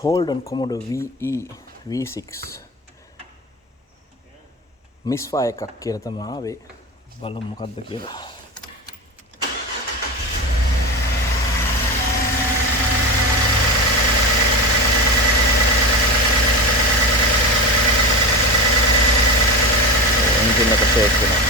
hold on commodore VE V6 misfire එකක් කියලා තමයි ආවේ බලමු මොකක්ද කියලා engine එක සේට් වෙනවා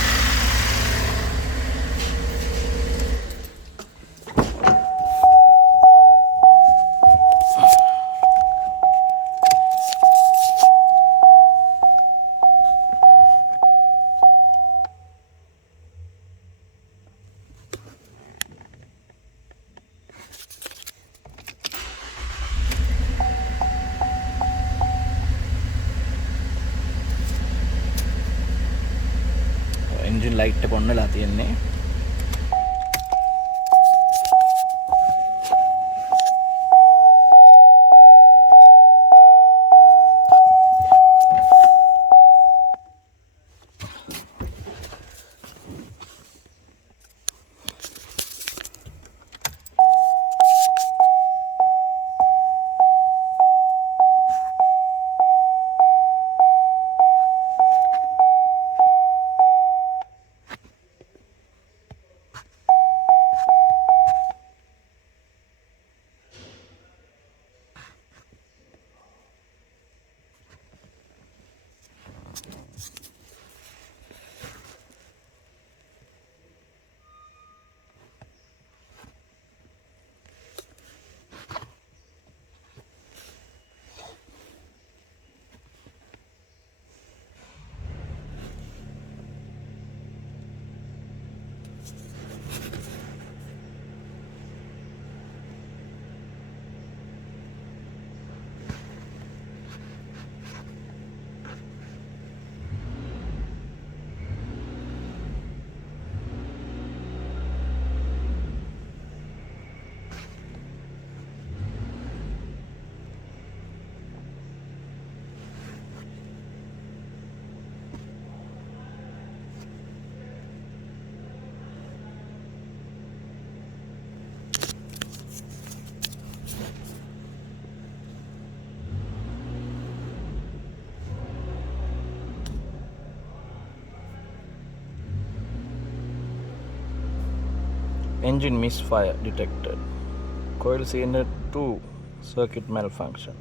engine light එක on වෙලා තියෙන්නේ engine misfire detected coil cylinder 2 circuit malfunction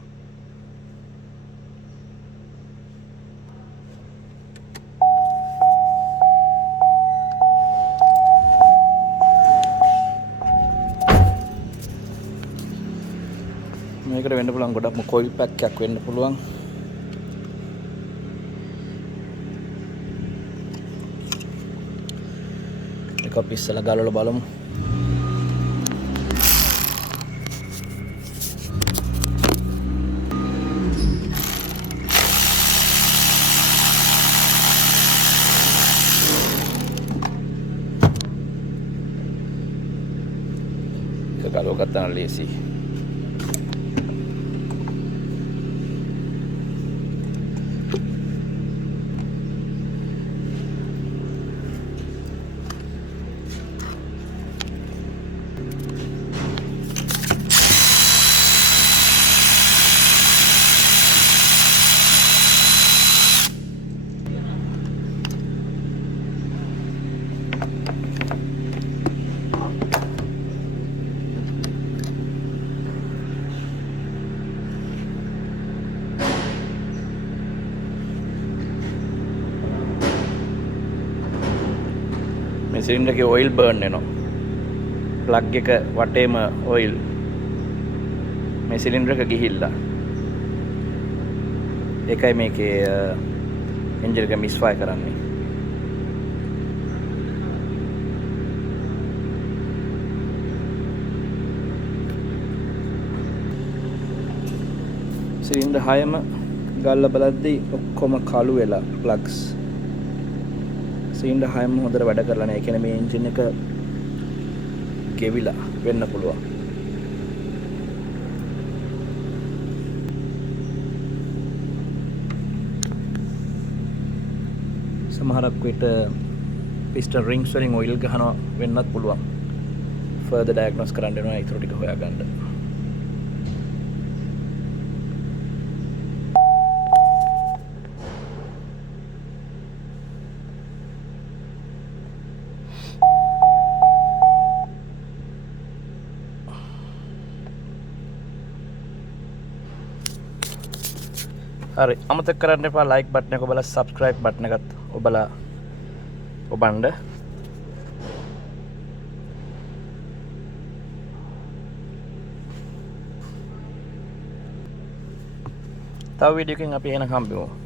මේකට වෙන්න පුළුවන් ගොඩක්ම coil pack එකක් වෙන්න පුළුවන් එක අපි ඉස්සලා ගලවලා බලමු kalau kata lesi මේ සිලින්ඩර් එකේ ඔයිල් බර්න් වෙනවා ප්ලග් එක වටේම ඔයිල් මේ සිලින්ඩර් එක ගිහිල්ලා ඒකයි මේකේ එන්ජින් එක මිස්ෆයර් කරන්නේ සිලින්ඩර් 6ම ගල්ලා බලද්දී ඔක්කොම කළු වෙලා ප්ලග්ස් සිලින්ඩර් 6ම හොඳට වැඩ කරලා නැහැ. ඒ කියන්නේ මේ එන්ජින් එක ගෙවිලා වෙන්න පුළුවන්. සමහරක් විට piston rings වලින් oil ගහනවා වෙන්නත් පුළුවන්. further diagnose කරන්න වෙනවා ඊටු ටික හොයාගන්න. හරි අමතක කරන්න එපා ලයික් බටන් එක ඔබලා සබ්ස්ක්‍රයිබ් බටන් එකත් ඔබලා ඔබන්න තව වීඩියෝ එකකින් අපි එහෙනම් හම්බෙමු